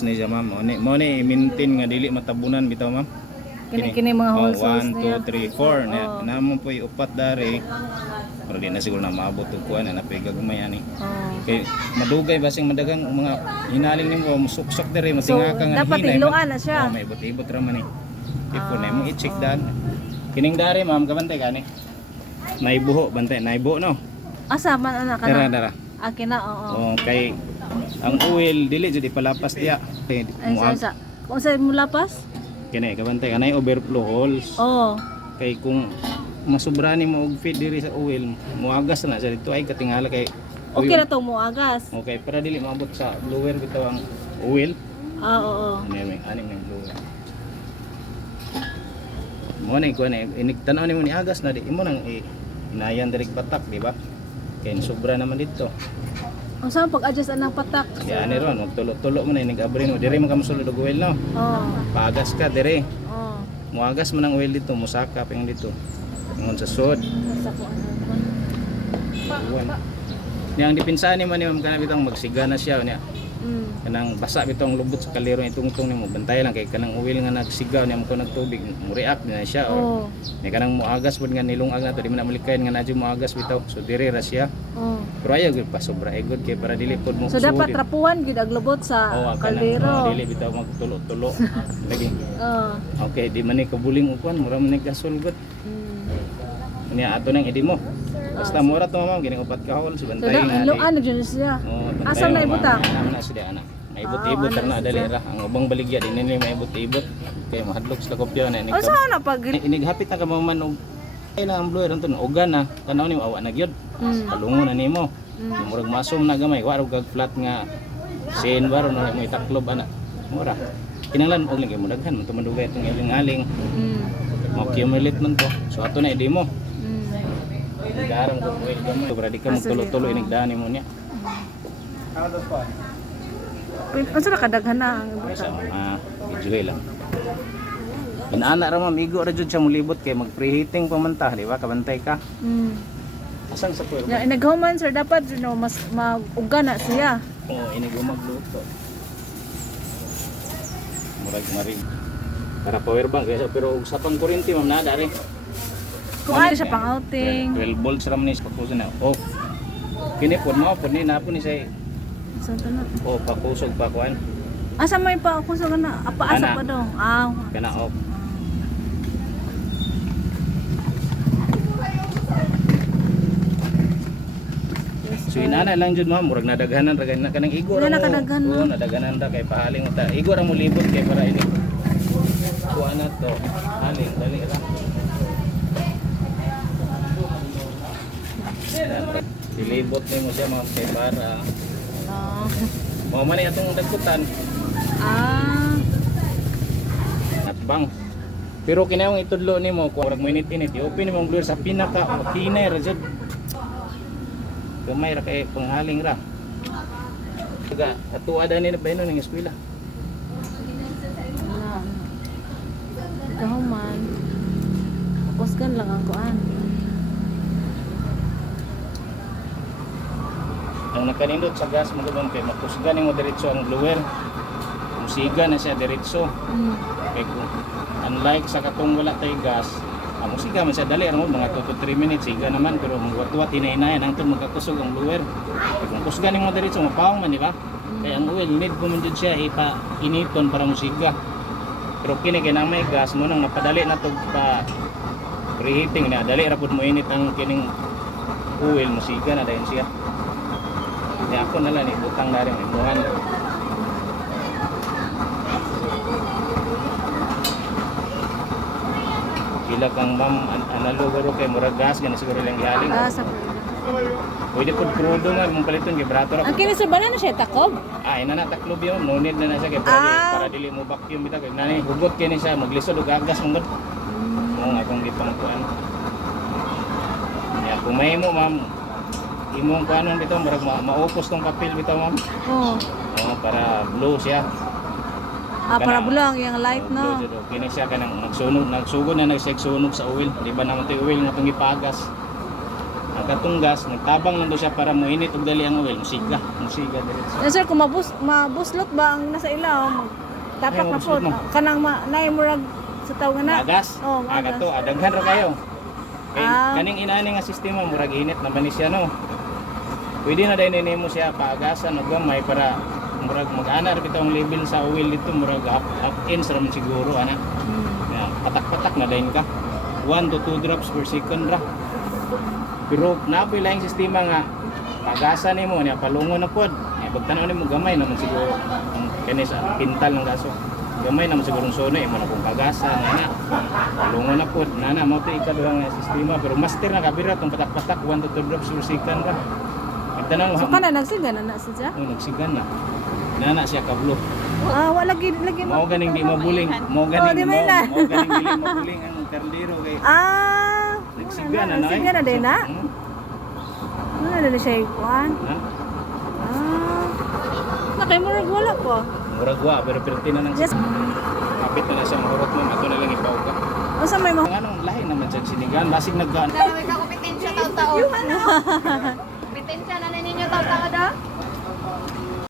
holes ni siya ma'am. Mo ni mo ni maintain nga dili matabunan bitaw ma'am. Kini kini mga Oh, holes holes 1 niya. 2 3 4 na Oo. naman po upat dari. Pero di na siguro na maabot og kuan na napigag mo ani. Oh. Kay madugay basing madagang mga hinaling nimo musuksok diri So, matinga ka nga dapat iluan na siya. Oh, may ibot-ibot ra man ni. Tipo na Ah, mo i-check dan. Kining dari ma'am kabantay kani. Naibuho bantay, naibuho no. Asa man ana ka Dara na? dara. Akin na, oo. Oh, kay ang oil dili jud ipalapas diya. Kay sa. Kung sa mo lapas? kini kabantay kanay overflow holes. Oo. Kay kung masubra ni mo og feed diri sa oil, muagas na sa dito ay katingala kay Okay na to mo agas. Okay, para dili maabot sa blower bitaw ang oil. Ah, oo. Ano yung anim blower. Mo na ko na inigtanaw ni mo ni agas na di imo nang inayan direk batak, di ba? Kay sobra naman dito. Ang saan pag-adjust anang patak? Kaya ani ron, magtulo-tulo mo na inig-abri mo. Diri mo ka mosulod og oil no. Oo. Paagas ka diri. Oo. Muagas man ang oil dito, musaka pa yung dito. Ingon sa sod. Sa ko ano. Yang dipinsan ni man ni ma'am kana bitang magsiga na siya niya. Mm. kanang basa bitong lubot sa kaliro itungtong nimo bantay lang kay kanang uwil nga nagsigaw niya mo nagtubig mo react na siya or Oo. ni kanang muagas pud nga nilungag na to di man malikayan nga nadyo muagas bitaw so diri ra siya Oo. pero ayaw gid pa sobra ay good kay para dili pud mo So dapat trapuhan gid ang lubot oh, sa kanang, kaldero. oh, dili bitaw magtulo-tulo lagi Oo. okay di man ni kabuling upuan mura man ni kasulgot Mm. Niya ato nang idi mo basta mura to ma'am gini upat ka hol so So di- ano dyan siya. Oh, Asa na ibutang? Na sila anak. Maibot-ibot Ah, na ano dali siya? ra. Ang ubang baligya din nila maibot-ibot. Kaya mahadlok sa kopya na ni. O saan na pag Ini hapit na ka mo man og ay na ang blower anton ugan na tanaw ni awa na gyud. Mm. Palungon na nimo. Mm. Murag masom na gamay wa kag flat nga sin baro na mo itaklob ana. Mura. Kinanglan og lagi mo daghan mo tumandugay itong iling-aling. Mm. Mo accumulate man to. So ato na idi mo. Garam ko oil gamay. Sobra di ka Ah, magtulo-tulo inigdaan mo niya. Ano sa kadaghan na ang ibutang? mga enjoy lang. Inaana ra ma'am, igo ra jud siya mulibot kay mag preheating pa man ta, di ba? Kabantay ka. Mm. Asan sa puwer? Ya inaghuman sir dapat you know, mas mauga na siya. Oo, oh, ini gumagluto. Murag marig. Para power bank pero sa pang kuryente ma'am nada rin. Kung ano siya pang outing. 12 volts ram ni sa pakusog na off. Kini pod mo pod ni napon ni say Saan to na? oh pakusog pa kuan Asa may pa ako sa kana? Apa asa pa dong? Ah. kana off. So inana lang jud ma'am, murag nadaghanan ra na kanang igo ra mo. nakadaghan, Oo, nadaghanan ra kay pahaling ta. Igo ra mo libot kay para ini. Kuha na to. Haling dali ra. Dilibot ni mo siya mga kay para. Ah. Mo man ni atong dagkutan Ah. at bang. Pero kinahanglan itudlo nimo kung murag mo init-init, i-open nimo ang blur sa pinaka makinay ra jud. Gamay ra kay panghaling ra. Taga atuwa da ni ba ning eskwela. Wala. Gahuman. Kusgan lang ang kuan. Ang nakanindot sa gas doon kay makusgan nimo diretso ang blower. Musiga na siya diretso. Mm. Kay kung unlike sa katong wala tay gas, ang musiga man siya dali ano mga 2 to 3 minutes siga naman pero magwat-wat hinay-hinayan ang tun magkakusog ang blower. Kay kung kusgan nimo diretso mapawang man di ba? Kaya ang oil need po man siya ipa initon para musiga. Pero kini kay nang may gas mo nang mapadali na to pa preheating na dali ra pud mo init ang kining oil musiga na dayon siya. Kaya ako na lang ni butang na rin imuhan. Pila kang ma'am an analog kay murag gas gani siguro lang gihaling. Ah, sa Pwede pud crudo nga mong paliton kay brato ra. Ang kini sir banana siya takob. Ah, ina na taklob yun. No need na na siya kay para, Ah. para dili mo vacuum bitaw kay nani hugot kini siya maglisod og agas mong Mm. mo nga kung gipang kuan. Ya, may mo ma'am imong kuanon bitaw murag ma maupos tong papel bitaw ma'am. Oh. Oh, para blue siya. Ah, para Kana- bulang yung light Oh, no. blue. Kini siya kanang nagsunog, nagsugod na nagsig sunog sa oil. Di ba naman 'to oil nga tong ipagas. Ang katong gas nagtabang lang siya para moinit og dali ang oil musiga musiga diretso Na sir, kung mabus, mabuslot ba ang nasa ilaw, tapak Ay, na po. Kanang ma, naimurag sa tao nga na. Agas. Oh, Ah, maagas. kato, adaghan ra kayo. Kay Ah. kaning inani nga sistema murag init naman siya no. Pwede na dai nimo siya paagasan og gamay para murag mag-ana ra bitaw ang level sa oil dito murag half, half inch ra man siguro ana. Hmm. Patak-patak na dayon ka. 1 to 2 drops per second ra. Pero napoy lang sistema nga pagasan nimo niya palungon na pod. Eh pagtanaw nimo gamay naman siguro ang kani sa pintal ng gaso. Gamay naman siguro ang sono eh mo na kung pagasan ana. Palungon na pod nana mo to ikaduhang sistema pero master na kabira tong patak-patak 1 to 2 drops per second ra. Pagtanaw So kana nagsiga na na siya? oh, nagsigan na. Nana siya kablo. Ah, wala lagi lagi Mao ganing di mabuling, mao Oh, ganing di mo, may na. mao ganing mabuling ang kardero kay Ah, Nagsiga na na. Nagsiga na din na. Hmm? Ano na siya ikuan? Ah. Nakimurag wala po. Murag wa, pero perti na nang Yes. Kapit na na siya ang hurot mo, ato na lang ipauga. Unsa may mga Ang anong lahi naman siya sinigan, basig nagkaan. Dalawa ka kompetensya taon-taon. Kompetensya na ninyo taon-taon da?